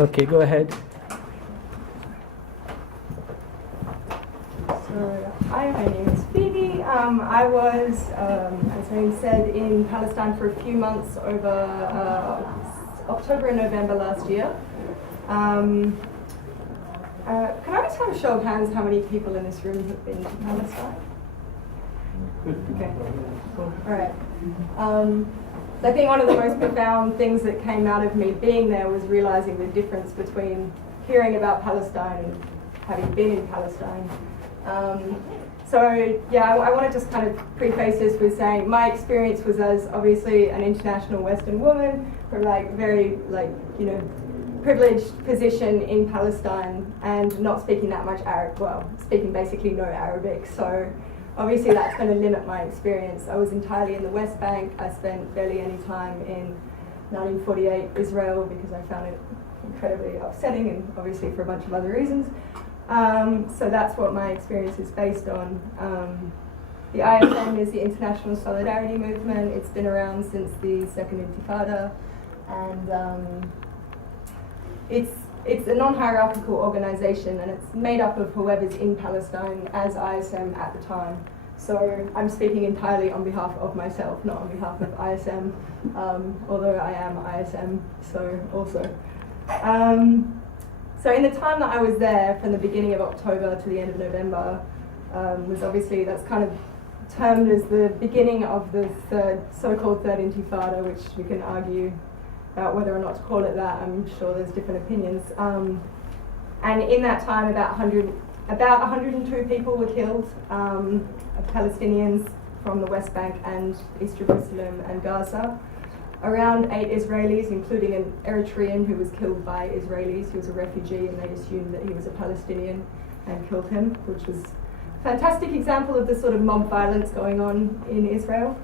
Okay, go ahead. So, hi, my name is Phoebe. I was, as Mary said, in Palestine for a few months over October and November last year. Can I just have a show of hands how many people in this room have been to Palestine? Okay, cool. All right. I think one of the most profound things that came out of me being there was realizing the difference between hearing about Palestine and having been in Palestine. I want to just kind of preface this with saying my experience was as obviously an international Western woman from very privileged position in Palestine and not speaking that much speaking basically no Arabic. So obviously that's going to limit my experience. I was entirely in the West Bank. I spent barely any time in 1948 Israel because I found it incredibly upsetting and obviously for a bunch of other reasons. So that's what my experience is based on. The ISM is the International Solidarity Movement. It's been around since the Second Intifada, and it's a non-hierarchical organization, and it's made up of whoever's in Palestine as ISM at the time. So I'm speaking entirely on behalf of myself, not on behalf of ISM, although I am ISM, so also. So in the time that I was there, from the beginning of October to the end of November, was obviously, that's kind of termed as the beginning of the so-called third Intifada, which we can argue about whether or not to call it that. I'm sure there's different opinions. And in that time, about 102 people were killed, Palestinians from the West Bank and East Jerusalem and Gaza. Around 8 Israelis, including an Eritrean who was killed by Israelis. He was a refugee and they assumed that he was a Palestinian and killed him, which was a fantastic example of the sort of mob violence going on in Israel.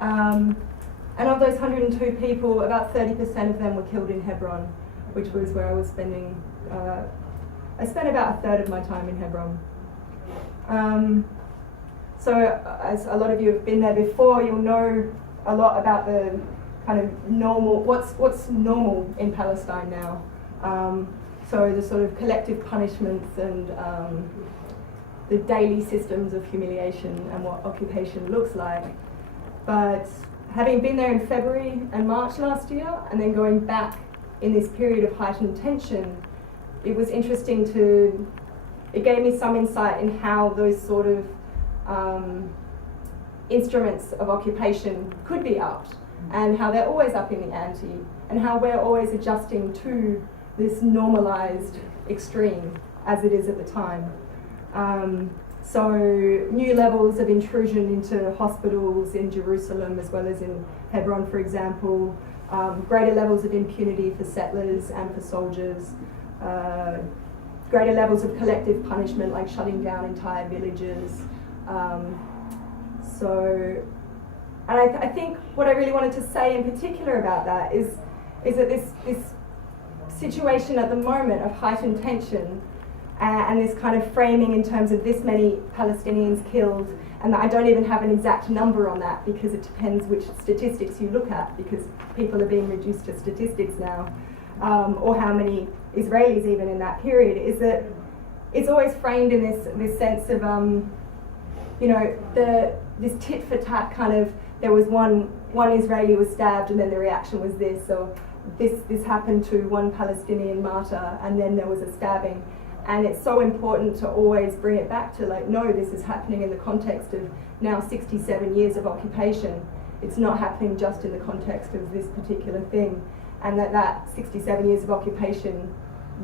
And of those 102 people, about 30% of them were killed in Hebron, which was where I was spending, I spent about a third of my time in Hebron. So as a lot of you have been there before, you'll know a lot about the kind of normal, what's normal in Palestine now. So the sort of collective punishments and the daily systems of humiliation and what occupation looks like. But having been there in February and March last year, and then going back in this period of heightened tension, it was interesting it gave me some insight in how those sort of instruments of occupation could be upped, and how they're always up in the ante, and how we're always adjusting to this normalized extreme as it is at the time. So new levels of intrusion into hospitals in Jerusalem as well as in Hebron, for example, greater levels of impunity for settlers and for soldiers, greater levels of collective punishment like shutting down entire villages. And I think what I really wanted to say in particular about that is that this situation at the moment of heightened tension and this kind of framing in terms of this many Palestinians killed, and I don't even have an exact number on that because it depends which statistics you look at, because people are being reduced to statistics now, or how many Israelis even in that period, is that it's always framed in this sense of this tit for tat kind of, there was one Israeli was stabbed and then the reaction was this, or this happened to one Palestinian martyr and then there was a stabbing. And it's so important to always bring it back to no, this is happening in the context of now 67 years of occupation. It's not happening just in the context of this particular thing. And that 67 years of occupation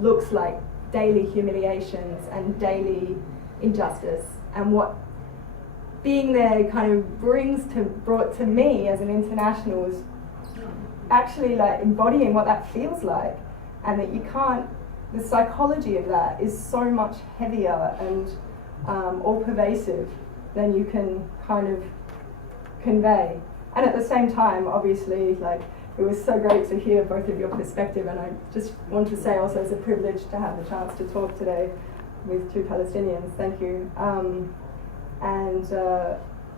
looks like daily humiliations and daily injustice. And what being there kind of brought to me as an international is actually embodying what that feels like. And that you can't, the psychology of that is so much heavier and all pervasive than you can kind of convey. And at the same time, obviously, it was so great to hear both of your perspective, and I just want to say also it's a privilege to have the chance to talk today with two Palestinians. Thank you.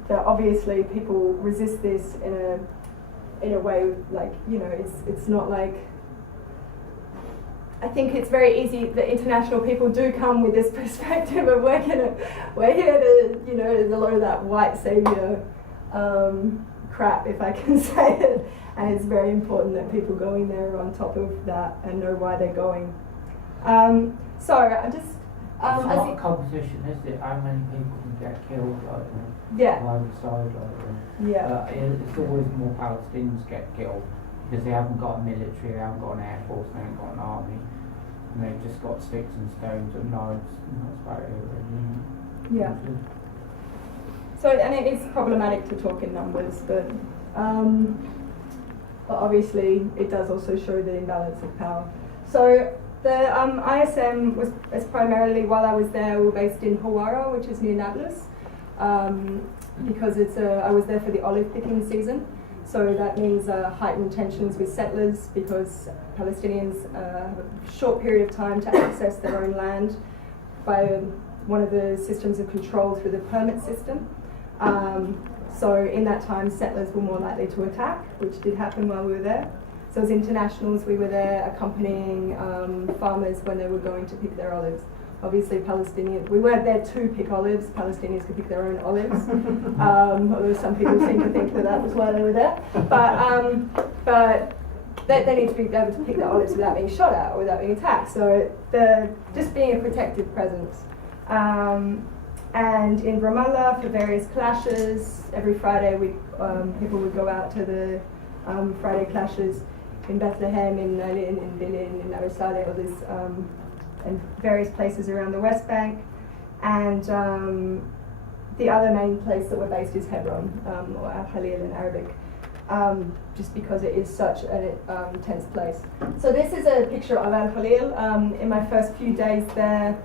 That obviously people resist this in a way it's not like I think it's very easy that international people do come with this perspective of we're here to, you know, there's a lot of that white saviour crap, if I can say it, and it's very important that people going there are on top of that and know why they're going. So I just... it's not a competition, is it? How many people can get killed, like, yeah. either side, like, yeah. it's always more Palestinians get killed because they haven't got a military, they haven't got an air force, they haven't got an army, and they've just got sticks and stones and knives, and that's about it, really. Yeah. So, and it is problematic to talk in numbers, but obviously it does also show the imbalance of power. So the ISM was primarily, while I was there, we were based in Hawara, which is near Nablus, because I was there for the olive picking season. So that means heightened tensions with settlers because Palestinians have a short period of time to access their own land by one of the systems of control through the permit system. So in that time, settlers were more likely to attack, which did happen while we were there. So as internationals, we were there accompanying farmers when they were going to pick their olives. Obviously, Palestinians, we weren't there to pick olives, Palestinians could pick their own olives, although some people seem to think that that was why they were there. But they need to be able to pick their olives without being shot at or without being attacked. So just being a protective presence. And in Ramallah, for various clashes, every Friday people would go out to the Friday clashes in Bethlehem, in Nailin, in Bilin, in Nabi Saleh, and various places around the West Bank. And the other main place that we're based is Hebron, or Al Khalil in Arabic, just because it is such an intense place. So this is a picture of Al Khalil. In my first few days there,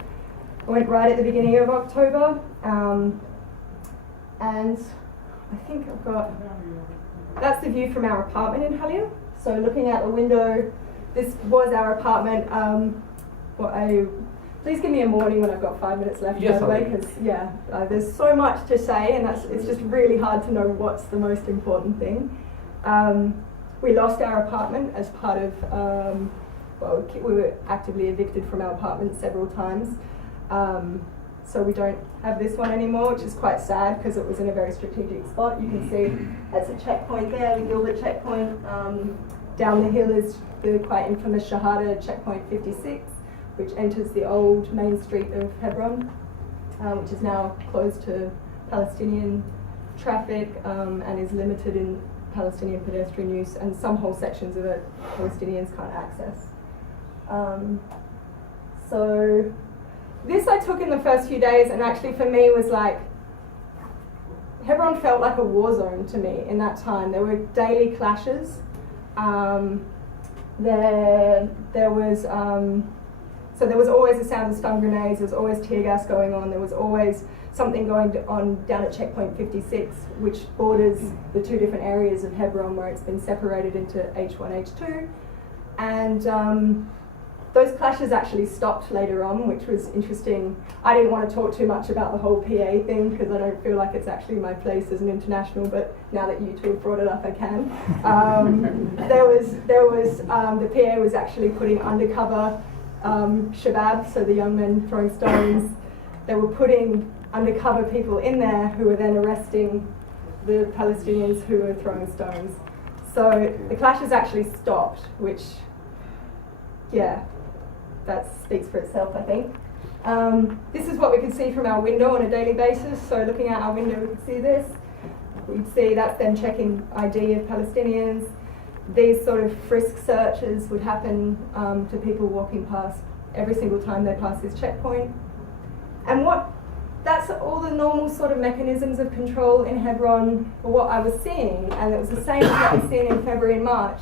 I went right at the beginning of October, and I think I've got, that's the view from our apartment in Khalil. So looking out the window, this was our apartment. Please give me a warning when I've got 5 minutes left, by the way, because there's so much to say, and it's just really hard to know what's the most important thing. We lost our apartment as part of, we were actively evicted from our apartment several times. So we don't have this one anymore, which is quite sad because it was in a very strategic spot. You can see there's a checkpoint there, the Gilbert checkpoint. Down the hill is the quite infamous Shahada checkpoint 56, which enters the old main street of Hebron, which is now closed to Palestinian traffic and is limited in Palestinian pedestrian use, and some whole sections of it Palestinians can't access. So this I took in the first few days, and actually for me was like, Hebron felt like a war zone to me in that time. There were daily clashes. There was always the sound of stun grenades, there was always tear gas going on, there was always something going on down at checkpoint 56, which borders the two different areas of Hebron where it's been separated into H1, H2. And those clashes actually stopped later on, which was interesting. I didn't want to talk too much about the whole PA thing because I don't feel like it's actually my place as an international, but now that you two have brought it up, I can. The PA was actually putting undercover shabab, so the young men throwing stones. They were putting undercover people in there who were then arresting the Palestinians who were throwing stones. So the clashes actually stopped, which, that speaks for itself, I think. This is what we can see from our window on a daily basis. So looking out our window, we can see this. We'd see that's them checking ID of Palestinians. These sort of frisk searches would happen to people walking past every single time they pass this checkpoint. And that's all the normal sort of mechanisms of control in Hebron for what I was seeing, and it was the same as what I was seeing in February and March.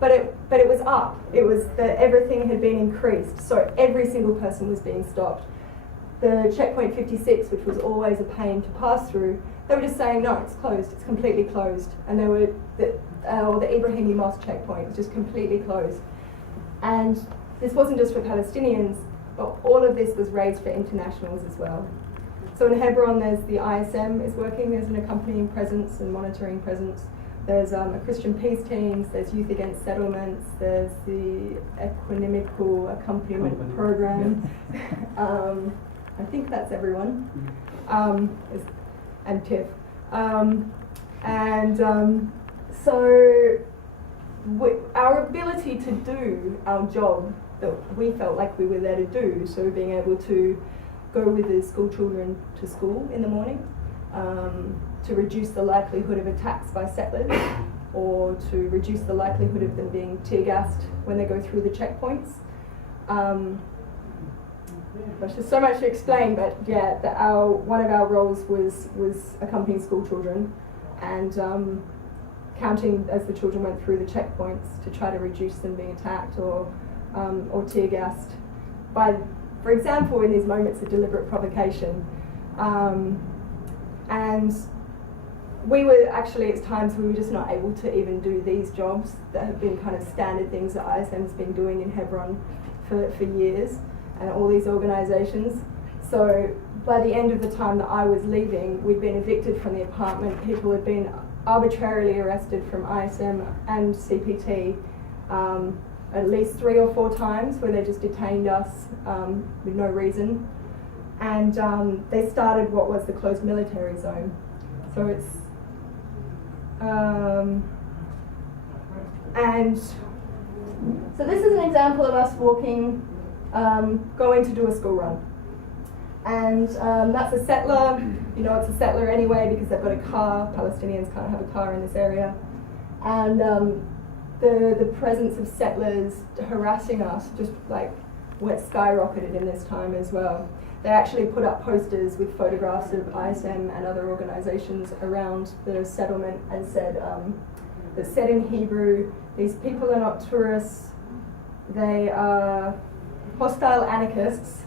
But it was up. It was that everything had been increased, so every single person was being stopped. The checkpoint 56, which was always a pain to pass through, they were just saying, no, it's closed, it's completely closed. And they were, the Ibrahimi Mosque checkpoint was just completely closed. And this wasn't just for Palestinians, but all of this was raised for internationals as well. So in Hebron, there's the ISM is working, there's an accompanying presence and monitoring presence. There's a Christian peace teams, there's Youth Against Settlements, there's the Equanimical Accompaniment Program. I think that's everyone. And TIFF. So our ability to do our job that we felt like we were there to do, so being able to go with the school children to school in the morning, to reduce the likelihood of attacks by settlers, or to reduce the likelihood of them being tear gassed when they go through the checkpoints. Gosh, there's so much to explain, but yeah, one of our roles was accompanying school children and counting as the children went through the checkpoints to try to reduce them being attacked or tear gassed by, for example, in these moments of deliberate provocation. And we were actually, at times, we were just not able to even do these jobs that have been kind of standard things that ISM's been doing in Hebron for years, and all these organisations. So by the end of the time that I was leaving, we'd been evicted from the apartment. People had been arbitrarily arrested from ISM and CPT at least 3 or 4 times, where they just detained us with no reason. And they started what was the closed military zone. So it's and so this is an example of us walking, going to do a school run. And that's a settler. You know, it's a settler anyway because they've got a car. Palestinians can't have a car in this area. And the presence of settlers harassing us just like went skyrocketed in this time as well. They actually put up posters with photographs of ISM and other organisations around the settlement and said, that said in Hebrew, these people are not tourists, they are hostile anarchists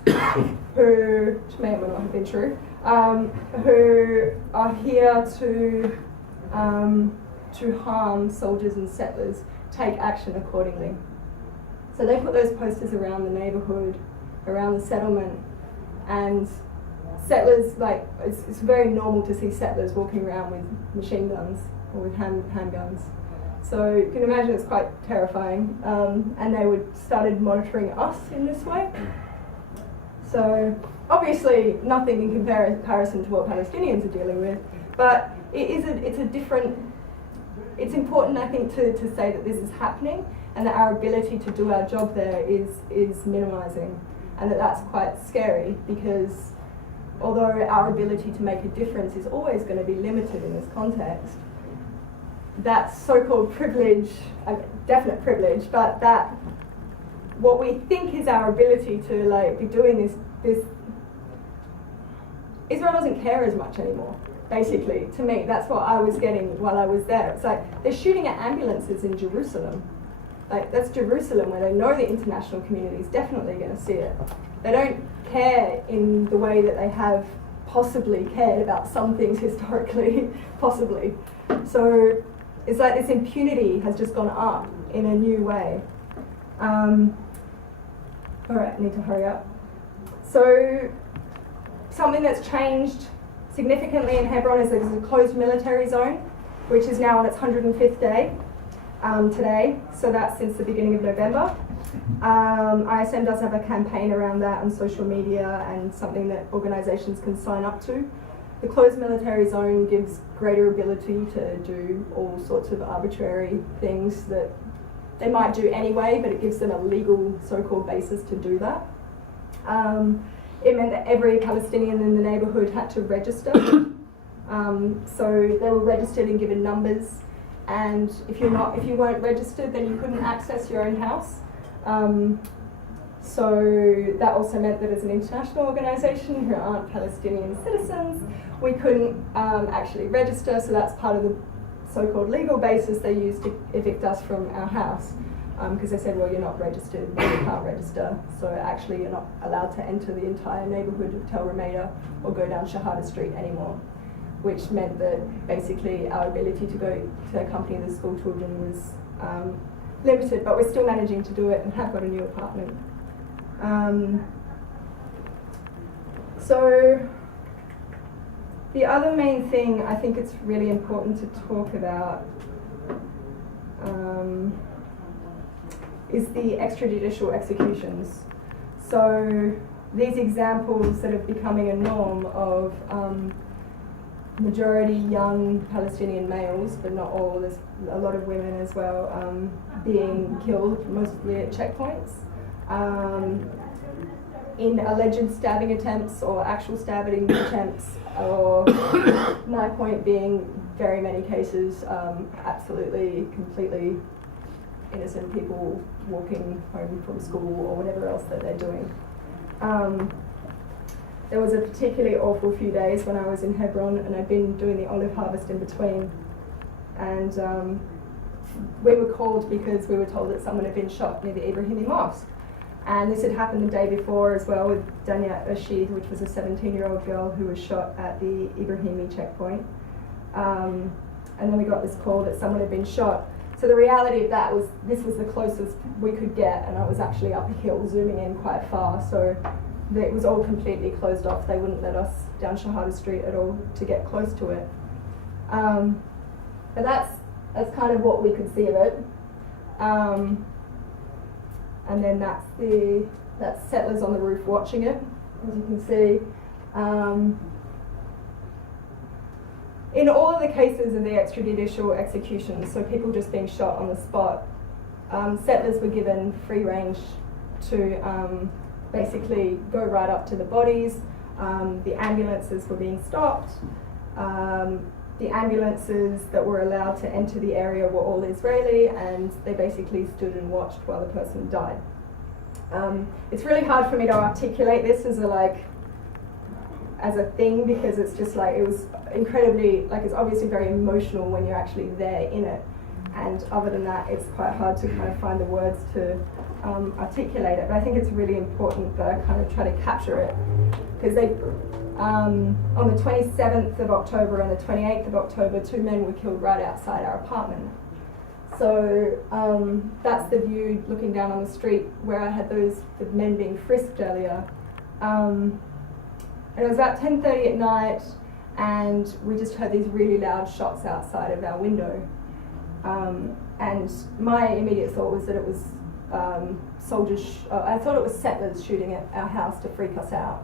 who, which may or may not have been true, who are here to harm soldiers and settlers, take action accordingly. So they put those posters around the neighbourhood, around the settlement, and settlers, like, it's very normal to see settlers walking around with machine guns or with handguns. So you can imagine it's quite terrifying. And they started monitoring us in this way. So obviously nothing in comparison to what Palestinians are dealing with, but it's important, I think, to say that this is happening and that our ability to do our job there is minimising, and that's quite scary, because although our ability to make a difference is always going to be limited in this context, that so-called privilege, definite privilege, but that what we think is our ability to like be doing this, Israel doesn't care as much anymore. Basically, to me, that's what I was getting while I was there. It's like they're shooting at ambulances in Jerusalem. Like, that's Jerusalem, where they know the international community is definitely going to see it. They don't care in the way that they have possibly cared about some things historically, possibly. So it's like this impunity has just gone up in a new way. All right, I need to hurry up. So something that's changed significantly in Hebron is there's a closed military zone, which is now on its 105th day today. So that's since the beginning of November. ISM does have a campaign around that on social media and something that organisations can sign up to. The closed military zone gives greater ability to do all sorts of arbitrary things that they might do anyway, but it gives them a legal so-called basis to do that. It meant that every Palestinian in the neighbourhood had to register. So they were registered and given numbers, and if you weren't registered, then you couldn't access your own house. So that also meant that as an international organisation who aren't Palestinian citizens, we couldn't actually register, so that's part of the so-called legal basis they used to evict us from our house. Because they said, well, you're not registered, you can't register, so actually you're not allowed to enter the entire neighbourhood of Tel Rameda or go down Shahada Street anymore, which meant that basically our ability to go to accompany the school children was limited, but we're still managing to do it and have got a new apartment. So the other main thing I think it's really important to talk about is the extrajudicial executions. So these examples that are becoming a norm of majority young Palestinian males, but not all, there's a lot of women as well, being killed, mostly at checkpoints, in alleged stabbing attempts or actual stabbing attempts, or my point being very many cases, absolutely, completely innocent people walking home from school or whatever else that they're doing. There was a particularly awful few days when I was in Hebron, and I'd been doing the olive harvest in between, and we were called because we were told that someone had been shot near the Ibrahimi Mosque. And this had happened the day before as well with Dania Rashid, which was a 17-year-old girl who was shot at the Ibrahimi checkpoint. And then we got this call that someone had been shot. So the reality of that was this was the closest we could get, and I was actually up a hill zooming in quite far, so it was all completely closed off. They wouldn't let us down Shahada Street at all to get close to it. But that's kind of what we could see of it. And then that's settlers on the roof watching it, as you can see. In all of the cases of the extrajudicial executions, so people just being shot on the spot, settlers were given free range to basically go right up to the bodies. The ambulances were being stopped. The ambulances that were allowed to enter the area were all Israeli, and they basically stood and watched while the person died. It's really hard for me to articulate this as a thing, because it's just like, it was incredibly, like, it's obviously very emotional when you're actually there in it, and other than that it's quite hard to kind of find the words to articulate it. But I think it's really important that I kind of try to capture it, because they on the 27th of October and the 28th of October, 2 men were killed right outside our apartment. So that's the view looking down on the street where I had the men being frisked earlier. And it was about 10:30 at night, and we just heard these really loud shots outside of our window. And my immediate thought was that it was soldiers, I thought it was settlers shooting at our house to freak us out.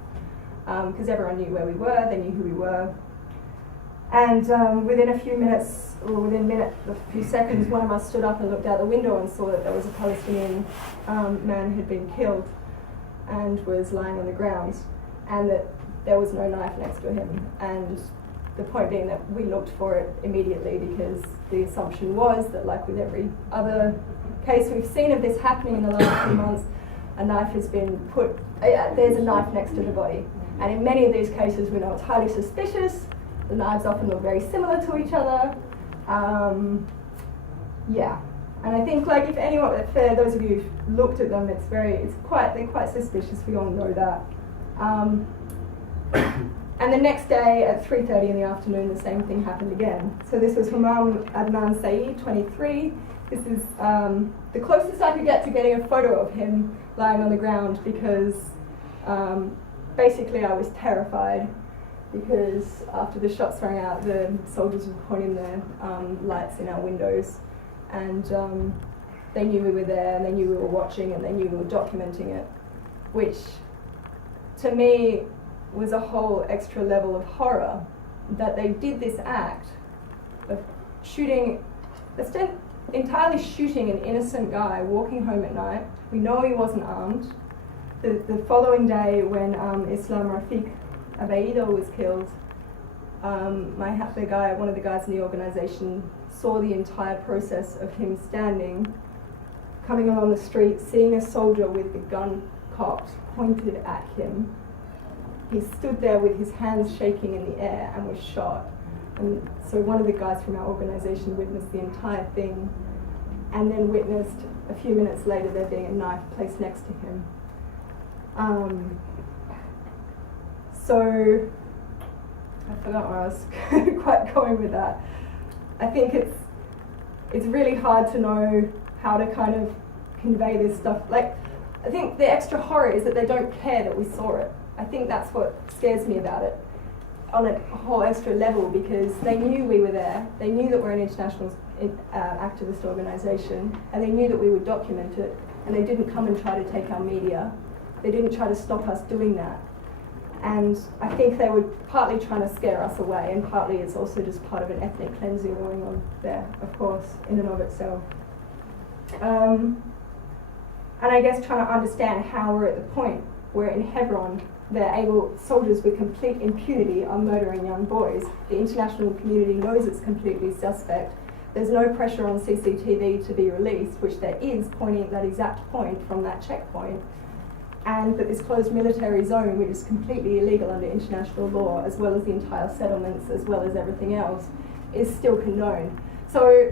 Because everyone knew where we were, they knew who we were. And within a few minutes, or within a few seconds, one of us stood up and looked out the window and saw that there was a Palestinian man who'd been killed and was lying on the ground, and that there was no knife next to him. And the point being that we looked for it immediately, because the assumption was that, like with every other case we've seen of this happening in the last few months, a knife has been put, there's a knife next to the body. And in many of these cases, we know it's highly suspicious. The knives often look very similar to each other. Yeah, and I think, like, if anyone, for those of you who've looked at them, they're quite suspicious. We all know that. And the next day at 3:30 in the afternoon, the same thing happened again. So this was Humam Adnan Saeed, 23. This is the closest I could get to getting a photo of him lying on the ground, because basically I was terrified, because after the shots rang out, the soldiers were pointing their lights in our windows, and they knew we were there, and they knew we were watching, and they knew we were documenting it, which to me was a whole extra level of horror, that they did this act of entirely shooting an innocent guy walking home at night. We know he wasn't armed. The following day, when Islam Rafiq Abaida was killed, one of the guys in the organisation saw the entire process of him standing, coming along the street, seeing a soldier with the gun cocked, pointed at him. He stood there with his hands shaking in the air and was shot. And so one of the guys from our organisation witnessed the entire thing, and then witnessed a few minutes later there being a knife placed next to him. So I forgot where I was quite going with that. I think it's really hard to know how to kind of convey this stuff. Like, I think the extra horror is that they don't care that we saw it. I think that's what scares me about it. on a whole extra level because they knew we were there, they knew that we're an international activist organisation, and they knew that we would document it, and they didn't come and try to take our media. They didn't try to stop us doing that. And I think they were partly trying to scare us away, and partly it's also just part of an ethnic cleansing going on there, of course, in and of itself. And I guess trying to understand how we're at the point where in Hebron, soldiers with complete impunity are murdering young boys. The international community knows it's completely suspect. There's no pressure on CCTV to be released, which there is, pointing at that exact point from that checkpoint. And that this closed military zone, which is completely illegal under international law, as well as the entire settlements, as well as everything else, is still condoned. So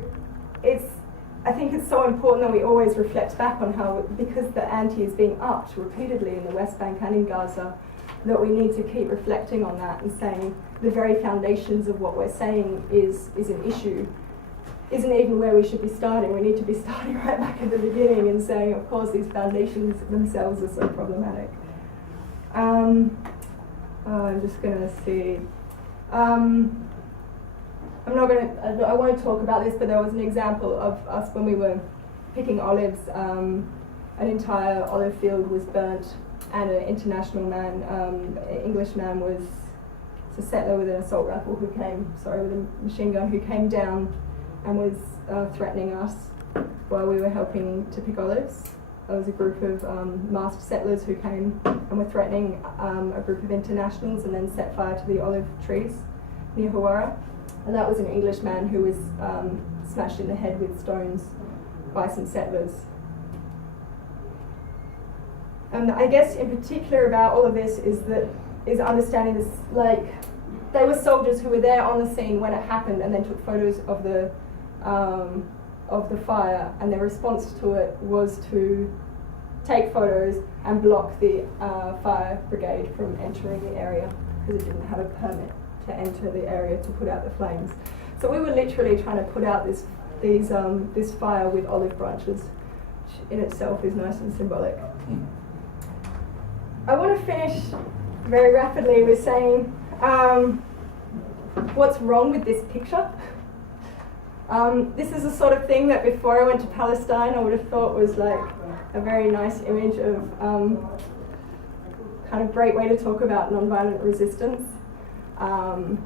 I think it's so important that we always reflect back on how, because the ante is being upped repeatedly in the West Bank and in Gaza, that we need to keep reflecting on that and saying the very foundations of what we're saying is an issue isn't even where we should be starting. We need to be starting right back at the beginning and saying, of course, these foundations themselves are so problematic. I'm just going to see. I won't talk about this, but there was an example of us when we were picking olives. An entire olive field was burnt, and an international man, an English man, was a settler with an assault rifle with a machine gun, who came down and was threatening us while we were helping to pick olives. There was a group of masked settlers who came and were threatening a group of internationals, and then set fire to the olive trees near Hawara. And that was an English man who was smashed in the head with stones by some settlers. And I guess in particular about all of this is understanding this, like, they were soldiers who were there on the scene when it happened and then took photos of the fire, and their response to it was to take photos and block the fire brigade from entering the area because it didn't have a permit to enter the area to put out the flames. So we were literally trying to put out this fire with olive branches, which in itself is nice and symbolic. I want to finish very rapidly with saying what's wrong with this picture. This is the sort of thing that before I went to Palestine I would have thought was like a very nice image of kind of great way to talk about nonviolent resistance. And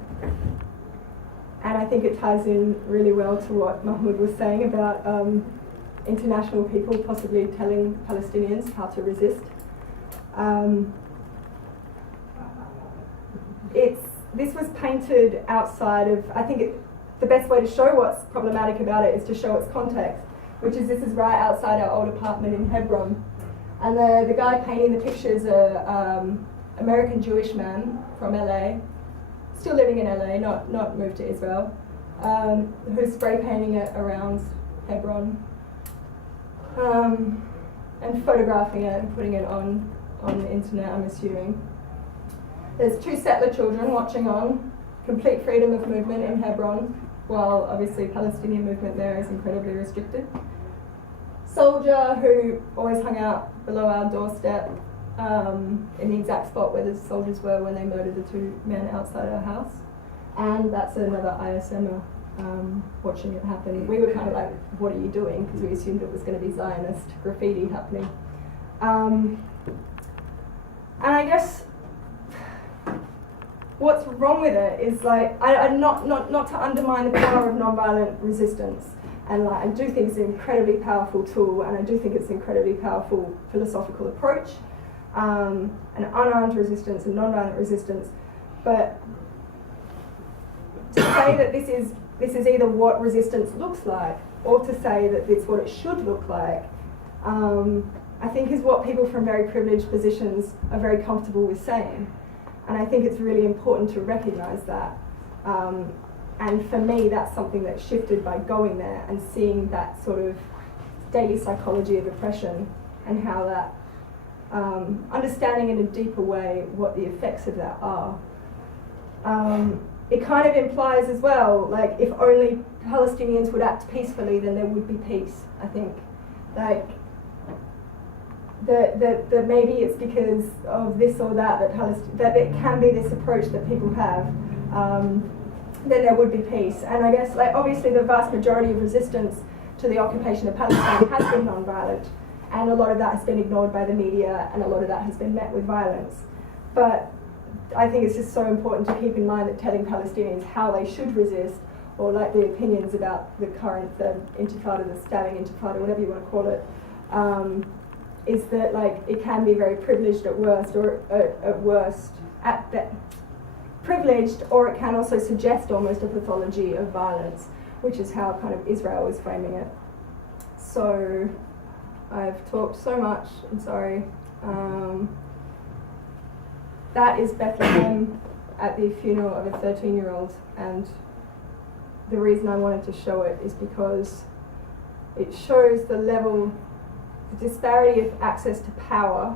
I think it ties in really well to what Mahmoud was saying about international people possibly telling Palestinians how to resist. This was painted outside of, I think the best way to show what's problematic about it is to show its context, which is this is right outside our old apartment in Hebron. And the guy painting the picture is an American Jewish man from LA, still living in LA, not moved to Israel, who's spray painting it around Hebron and photographing it and putting it on the internet, I'm assuming. There's 2 settler children watching on, complete freedom of movement in Hebron, while obviously Palestinian movement there is incredibly restricted. Soldier who always hung out below our doorstep in the exact spot where the soldiers were when they murdered the 2 men outside our house. And that's another ISMer watching it happen. We were kind of like, what are you doing? Because we assumed it was going to be Zionist graffiti happening. And I guess what's wrong with it is like, not to undermine the power of nonviolent resistance, and like I do think it's an incredibly powerful tool, and I do think it's an incredibly powerful philosophical approach, and unarmed resistance and nonviolent resistance. But to say that this is either what resistance looks like, or to say that it's what it should look like, I think is what people from very privileged positions are very comfortable with saying. And I think it's really important to recognise that. And for me, that's something that shifted by going there and seeing that sort of daily psychology of oppression, and how that, understanding in a deeper way what the effects of that are. It kind of implies as well, like, if only Palestinians would act peacefully, then there would be peace, I think. Like, that maybe it's because of this or that that it can be this approach that people have, then there would be peace. And I guess, like, obviously the vast majority of resistance to the occupation of Palestine has been non-violent, and a lot of that has been ignored by the media, and a lot of that has been met with violence. But I think it's just so important to keep in mind that telling Palestinians how they should resist, or like the opinions about the current intifada, the stabbing intifada, whatever you want to call it, is that, like, it can be very privileged at worst, or privileged, or it can also suggest almost a pathology of violence, which is how kind of Israel is framing it. So I've talked so much, I'm sorry. That is Bethlehem at the funeral of a 13-year-old, and the reason I wanted to show it is because it shows the disparity of access to power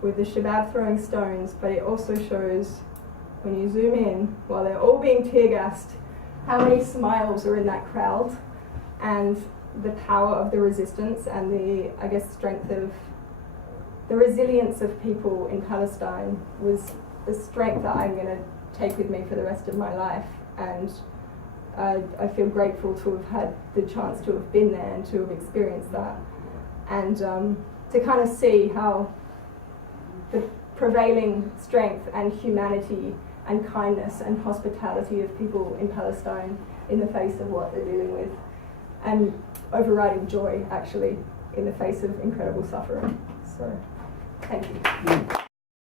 with the Shabab throwing stones, but it also shows, when you zoom in, while they're all being tear-gassed, how many smiles are in that crowd, and the power of the resistance and the, I guess, strength of the resilience of people in Palestine was the strength that I'm going to take with me for the rest of my life. And I feel grateful to have had the chance to have been there and to have experienced that. And to kind of see how the prevailing strength and humanity and kindness and hospitality of people in Palestine in the face of what they're dealing with, and overriding joy, actually, in the face of incredible suffering. So, thank you.